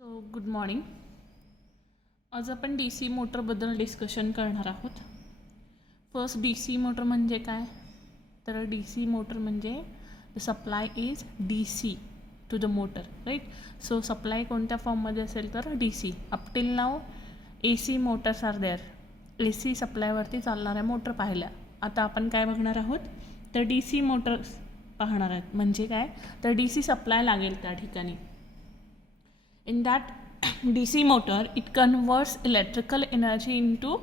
So good morning. आज आपण D C मोटरबद्दल डिस्कशन करणार आहोत. फर्स्ट डी सी मोटर म्हणजे काय? तर डी सी मोटर म्हणजे the supply is D C to the motor, right. So supply कोणत्या फॉर्ममध्ये असेल तर D C. Up till now A C motors are there. A C सप्लायवरती चालणाऱ्या मोटर पाहिल्या. आता आपण काय बघणार आहोत तर डी सी मोटर्स पाहणार आहेत. म्हणजे काय तर डी सी सप्लाय लागेल त्या ठिकाणी. In that DC motor, it converts electrical energy into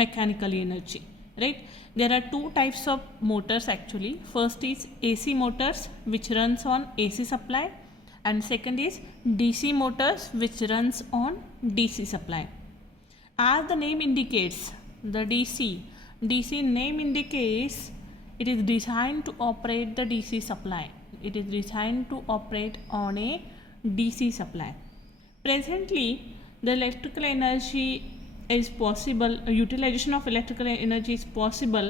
mechanical energy, right? There are two types of motors actually. First is AC motors which runs on AC supply, and second is DC motors which runs on DC supply. As the name indicates, the DC name indicates it is designed to operate the DC supply. It is designed to operate on a DC supply. Presently, the electrical energy is possible, utilization of electrical energy is possible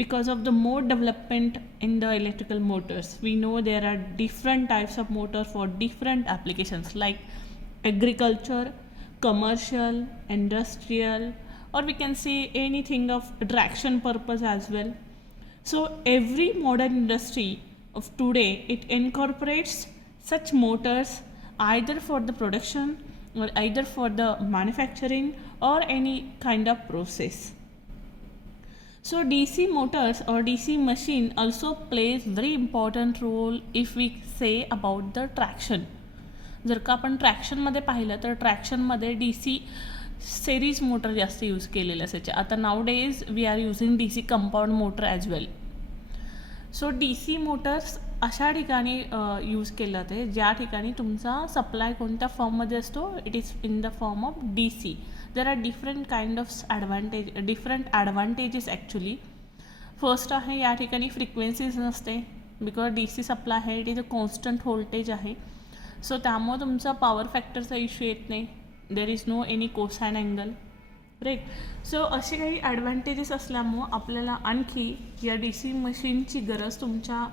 because of the more development in the electrical motors. We know there are different types of motors for different applications like agriculture, commercial, industrial, or we can say anything of traction purpose as well. So every modern industry of today, it incorporates such motors either for the production or either for the manufacturing or any kind of process. So DC motors or DC machine also plays very important role if we say about the traction. जर का आपण ट्रॅक्शनमध्ये पाहिलं तर ट्रॅक्शनमध्ये D C series motor जास्त use केलेले असायचे. आता nowadays we are using D C compound motor as well. So D C motors अशा ठिकाणी यूज केलं जाते ज्या ठिकाणी तुमचा सप्लाय कोणत्या फॉर्ममध्ये असतो. It is in the form of D C. There are different kind of different advantages actually. First आहे या ठिकाणी फ्रिक्वेन्सीज नसते बिकॉज डी सी सप्लाय आहे. It is a constant voltage आहे. सो त्यामुळे तुमचा पॉवर फॅक्टरचा इश्यू येत नाही. There is no any cosine angle, right. So असे काही ॲडव्हान्टेजेस असल्यामुळं आपल्याला आणखी या डी सी मशीनची गरज तुमच्या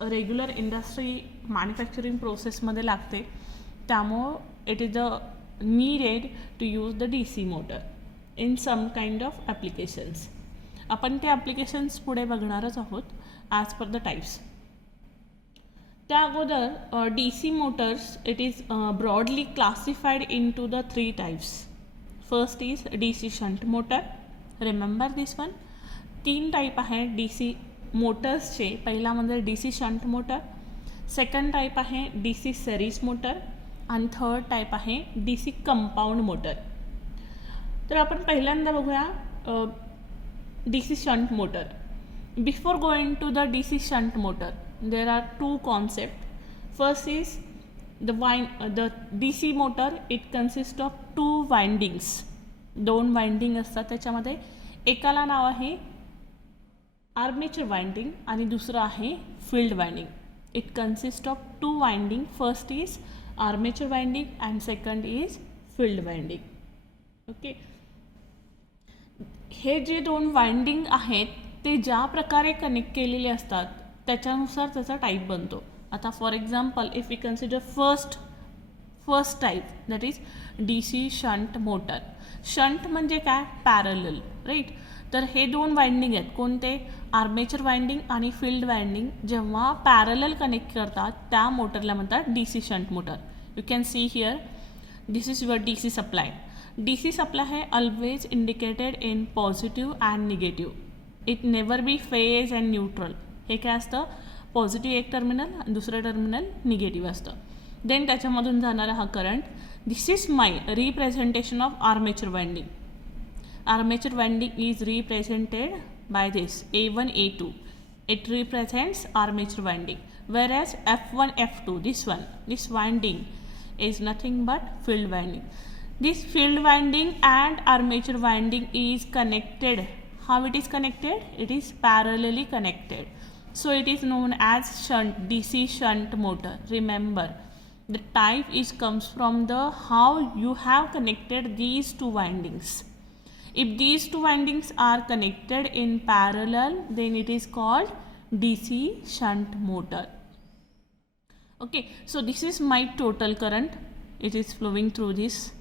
रेग्युलर इंडस्ट्री मॅन्युफॅक्चरिंग प्रोसेसमध्ये लागते. त्यामुळं it is the needed to use the D C motor in some kind of applications. आपण ते ॲप्लिकेशन्स पुढे बघणारच आहोत ॲज पर द टाईप्स. त्या अगोदर D C motors it is broadly classified into the 3 types. First is D C shunt motor. Remember this one. 3 type आहे D C मोटर्सचे. पहिला म्हणजे D C shunt motor, second type आहे D C series motor, आणि third type आहे D C compound motor. तर आपण पहिल्यांदा बघूया D C shunt motor. Before going to the D C shunt motor there are 2 concept. First is the D C motor. It consist of 2 windings. 2 winding असतात त्याच्यामध्ये. एकाला नाव आहे armature winding आणि दुसरं आहे field winding. It consist of 2 winding. First is armature winding and second is field winding. Okay. हे जे 2 winding आहेत ते ज्या प्रकारे कनेक्ट केलेले असतात त्याच्यानुसार त्याचा टाईप बनतो. आता for example if we consider first type that is D C shunt motor. Shunt म्हणजे काय? Parallel, right. तर हे 2 वाइंडिंग आहेत कोणते? आर्मेचर वाइंडिंग आणि फील्ड वाइंडिंग. जेव्हा पॅरलल कनेक्ट करतात त्या मोटरला म्हणतात D C shunt motor. You can see here this is your D C supply. D C supply है always indicated in positive and negative. It never be phase and neutral. हे काय असतं? पॉझिटिव्ह एक टर्मिनल आणि दुसरं टर्मिनल निगेटिव्ह असतं. देन त्याच्यामधून जाणारा हा current. This is my representation of armature winding. Armature winding is represented by this A1 A2. It represents armature winding, whereas F1 F2 this winding is nothing but field winding. This field winding and armature winding is connected. How it is connected? It is parallelly connected. So it is known as shunt, DC shunt motor. Remember, the type comes from the how you have connected these 2 windings. If these 2 windings are connected in parallel, then it is called DC shunt motor. Okay, so this is my total current. it is flowing through this.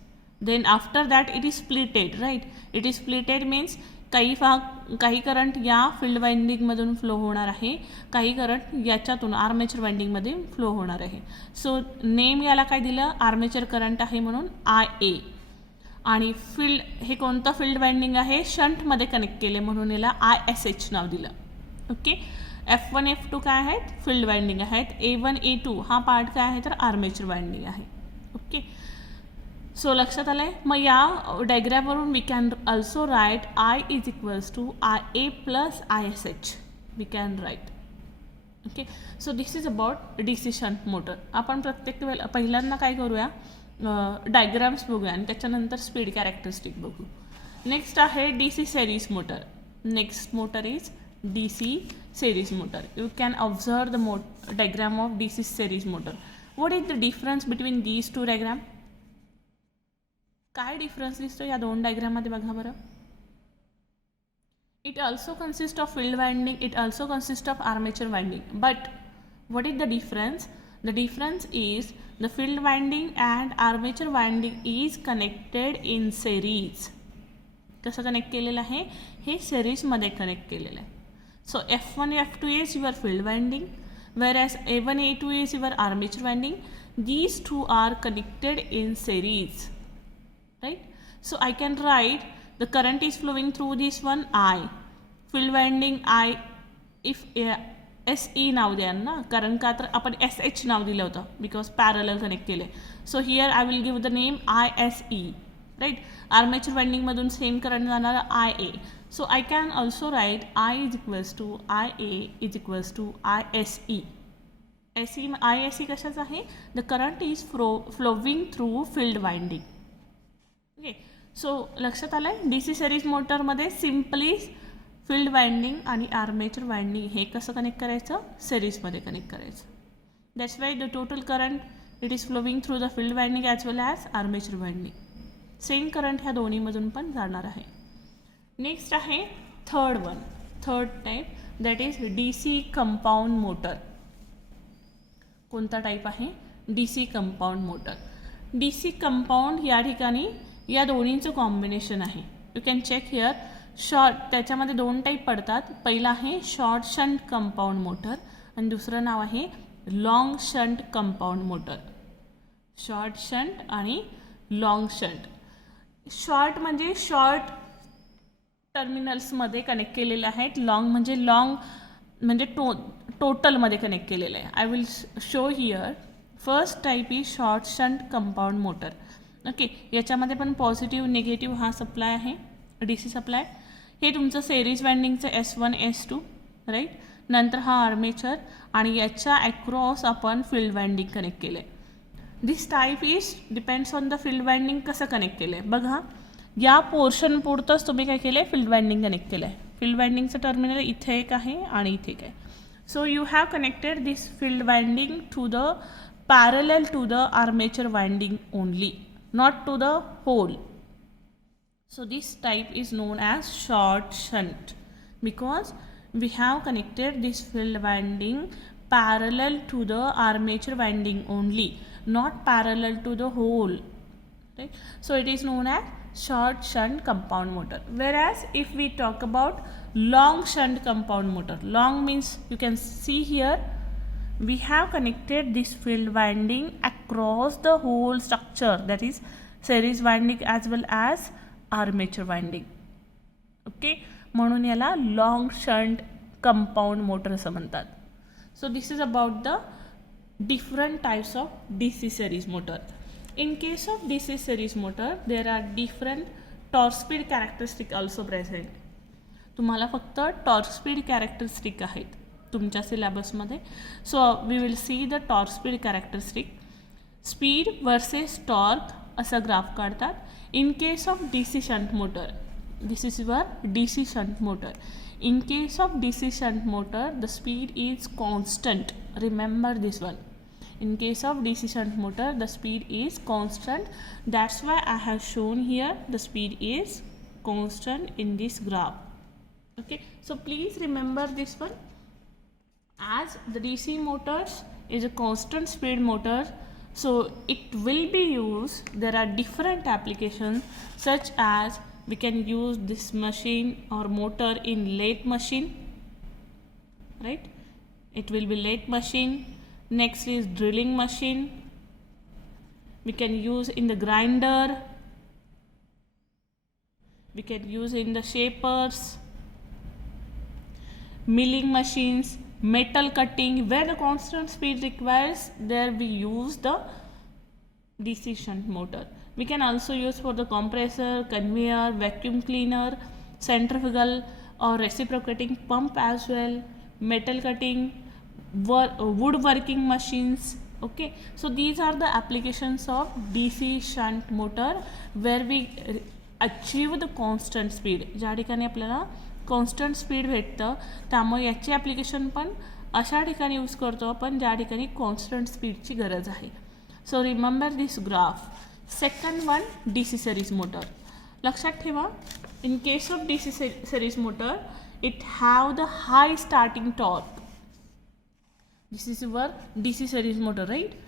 Then after that it is splitted, right? It is splitted means काही करंट या फील्ड वाइंडिंगमधून फ्लो होणार आहे, काही करंट याच्यातून आर्मेचर वाइंडिंगमध्ये फ्लो होणार आहे. सो नेम याला काय दिलं, आर्मेचर करंट आहे म्हणून IA. आणि फील्ड हे कोणतं फील्ड वाइंडिंग आहे, शंटमध्ये कनेक्ट केले म्हणून याला ISH नाव दिलं. ओके. F1 F2 काय आहेत, फील्ड वाइंडिंग आहेत. A1 A2 हा पार्ट काय आहे तर आर्मेचर वाइंडिंग आहे. ओके. सो लक्षात आलं आहे. मग या डायग्रामवरून we can also write I is equals to IA plus ISH we can write. Okay. So this is about DC shunt motor. आपण प्रत्येक वेळेला पहिल्यांदा काय करूया, डायग्राम्स बघूया आणि त्याच्यानंतर स्पीड कॅरेक्टरिस्टिक बघू. नेक्स्ट आहे DC series motor. Next motor is DC series motor. You can observe the diagram of DC series motor. What is the difference between these two diagram? काय डिफरन्स दिसतो या दोन डायग्राममध्ये बघा बरं. It also consists of field winding. It also consists of armature winding. But what is the difference? The difference is the field winding and armature winding is connected in series. कसं कनेक्ट केलेलं आहे, हे सिरीजमध्ये कनेक्ट केलेलं आहे. So F1 F2 is your field winding, whereas A1 A2 is your armature winding. These two are connected in series, right? So I can write the current is flowing through this one I, field winding I. If SE नाव द्या ना, कारण का तर आपण SH नाव दिलं होतं because parallel connect केले. So here I will give the name ISE, right. Armature वाइंडिंगमधून सेम करंट जाणारा IA. So I can also write I is equals to IA is equals to ISE. ISE कशाचं आहे, the current is flowing through field winding. Okay. So लक्षात आलं आहे, DC series मोटरमध्ये simply field winding आणि armature winding हे कसं connect करायचं, सिरीजमध्ये कनेक्ट करायचं. That's why the total current it is flowing through the field winding as well as armature winding. Same current ह्या दोन्हीमधून पण जाणार आहे. नेक्स्ट आहे third type, that is DC compound motor. कोणता टाईप आहे, DC compound motor. DC compound या ठिकाणी या दोन्हींचं कॉम्बिनेशन आहे. You can check here. Short त्याच्यामध्ये दोन टाईप पडतात. पहिला आहे शॉर्ट शंट कंपाऊंड मोटर आणि दुसरं नाव आहे long shunt compound motor. Short shunt आणि लॉंग शंट. शॉर्ट म्हणजे शॉर्ट टर्मिनल्समध्ये कनेक्ट केलेले आहेत. लॉंग म्हणजे टोटलमध्ये कनेक्ट केलेलं आहे. I will show here. First type is short shunt compound motor. Okay. याच्यामध्ये पण पॉझिटिव्ह निगेटिव्ह हा सप्लाय आहे, DC सप्लाय. हे तुमचं सेरीज वाइंडिंगचं S1 S2, राईट. नंतर हा आर्मेचर आणि याच्या अक्रॉस आपण फील्ड वाइंडिंग कनेक्ट केलं आहे. This type is depends on the field winding कसं कनेक्ट केलं आहे. बघा, या पोर्शन पुरतंच तुम्ही काय केलं आहे, फील्ड वाइंडिंग कनेक्ट केलं आहे. फील्ड वाइंडिंगचं टर्मिनल इथे एक आहे आणि इथे एक आहे. So you have connected this field winding to the parallel to the armature winding only, not to the whole. So this type is known as short shunt because we have connected this field winding parallel to the armature winding only, not parallel to the whole, right? So it is known as short shunt compound motor. Whereas if we talk about long shunt compound motor, long means you can see here we have connected this field winding across the whole structure, that is series winding as well as armature winding. Okay. म्हणून याला long shunt compound motor असं म्हणतात. So this is about the different types of DC series motor. In case of DC series motor there are different torque speed characteristic also present. तुम्हाला फक्त torque speed characteristic आहेत तुमच्या सिलेबसमध्ये. So we will see the torque speed characteristic. Speed versus torque असा graph काढतात. In case of DC shunt motor, this is your DC shunt motor. In case of DC shunt motor, the speed is constant. Remember this one. In case of DC shunt motor, the speed is constant. That's why I have shown here the speed is constant in this graph. Okay. So please remember this one. As the DC motors is a constant speed motor, So it will be used, there are different applications such as we can use this machine or motor in lathe machine, right? It will be lathe machine. Next is drilling machine. We can use in the grinder. We can use in the shapers, milling machines, metal cutting. Where the constant speed requires, there we use the DC shunt motor. We can also use for the compressor, conveyor, vacuum cleaner, centrifugal or reciprocating pump as well, metal cutting, woodworking machines. Okay, so these are the applications of DC shunt motor where we achieve the constant speed. ज्या ठिकाणी आपल्याला constant speed भेटतं त्यामुळे याची ॲप्लिकेशन पण अशा ठिकाणी यूज करतो आपण ज्या ठिकाणी कॉन्स्टंट स्पीडची गरज आहे. So remember this graph. Second one D C series motor. लक्षात ठेवा, in case of D C series motor it have the high starting torque. This is वर D C series motor, right?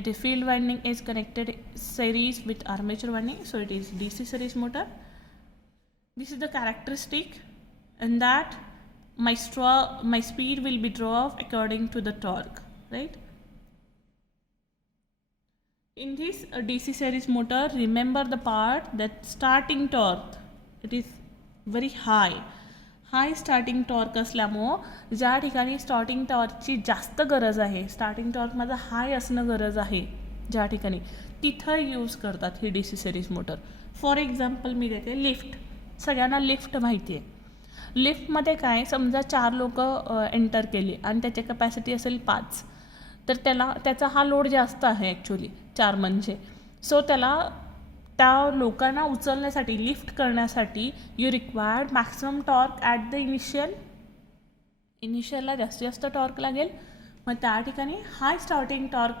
It is field winding is connected series with armature winding, so it is DC series motor. This is the characteristic, and that my speed will be drove according to the torque, right? In this DC series motor, remember the part that starting torque, it is very high. Hi starting torque असल्यामुळं ज्या ठिकाणी स्टार्टिंग टॉर्कची जास्त गरज आहे, starting torque माझं हाय असणं गरज आहे ज्या ठिकाणी, तिथं यूज करतात ही D C series motor. For example मी देते लिफ्ट. सगळ्यांना लिफ्ट माहिती आहे. लिफ्टमध्ये काय, समजा 4 लोक एंटर केली आणि त्याची कॅपॅसिटी असेल 5, तर त्याचा हा लोड जास्त आहे ॲक्च्युली 4 म्हणजे. सो त्या लोकांना उचलण्यासाठी, लिफ्ट करण्यासाठी you required maximum torque at the इनिशियलला जास्तीत जास्त टॉर्क लागेल. मग त्या ठिकाणी हाय स्टार्टिंग टॉर्क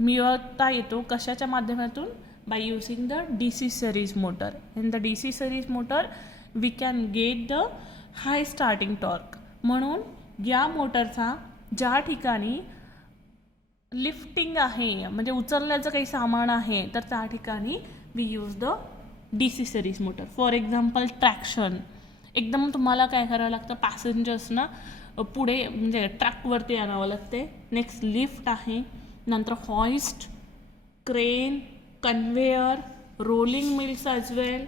मिळवता येतो कशाच्या माध्यमातून? By using the D C series motor. In the D C series motor we can get the high starting torque. म्हणून या मोटरचा ज्या ठिकाणी लिफ्टिंग आहे म्हणजे उचलण्याचं काही सामान आहे तर त्या ठिकाणी we use the D C series motor. For example traction. एकदम तुम्हाला काय करावं लागतं, पॅसेंजर्सना पुढे म्हणजे ट्रॅकवरती आणावं लागते. नेक्स्ट लिफ्ट आहे, नंतर hoist, crane, conveyor, rolling mills as well.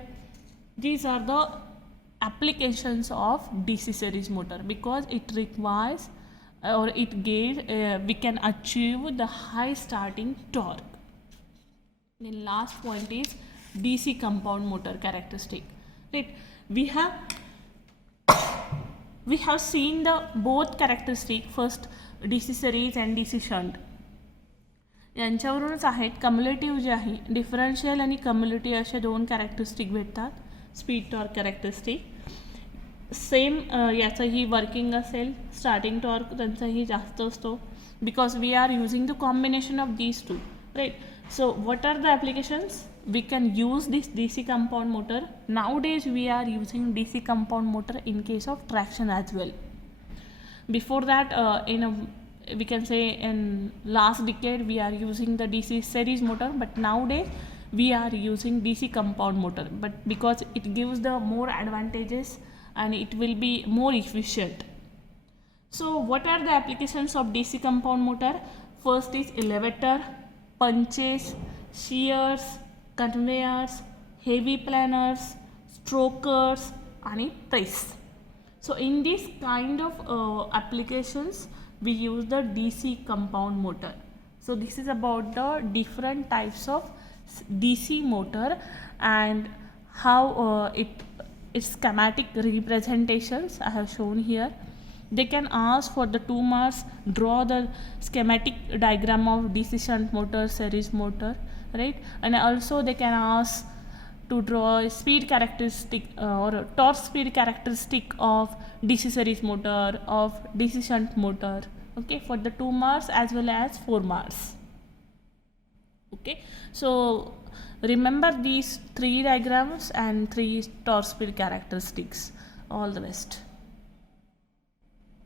These are the applications of D C series motor because it requires or it we can achieve the high starting torque. Then last point is DC compound motor characteristic, right? We have seen the both characteristic, first DC series and DC shunt. यांच्यावरूनच आहेत कम्युलेटिव्ह जे आहे, डिफरन्शियल आणि कम्युलेटिव्ह असे 2 characteristic भेटतात. Speed torque characteristic same याचंही working असेल, स्टार्टिंग टॉर्क त्यांचाही जास्त असतो because we are using the combination of these 2, right? So what are the applications? We can use this DC compound motor. Nowadays we are using DC compound motor in case of traction as well. Before that we can say in last decade we are using the DC series motor, but nowadays we are using DC compound motor, but because it gives the more advantages and it will be more efficient. So what are the applications of DC compound motor? First is elevator, punches, shears, conveyors, heavy planers, strokers and press. So in this kind of applications we use the DC compound motor. So this is about the different types of DC motor and how its schematic representations I have shown here. They can ask for the 2 marks, draw the schematic diagram of DC shunt motor, series motor, right? And also they can ask to draw a speed characteristic or torque speed characteristic of DC series motor, of DC shunt motor, okay, for the 2 marks as well as 4 marks. Okay, so remember these 3 diagrams and 3 torque speed characteristics. All the best.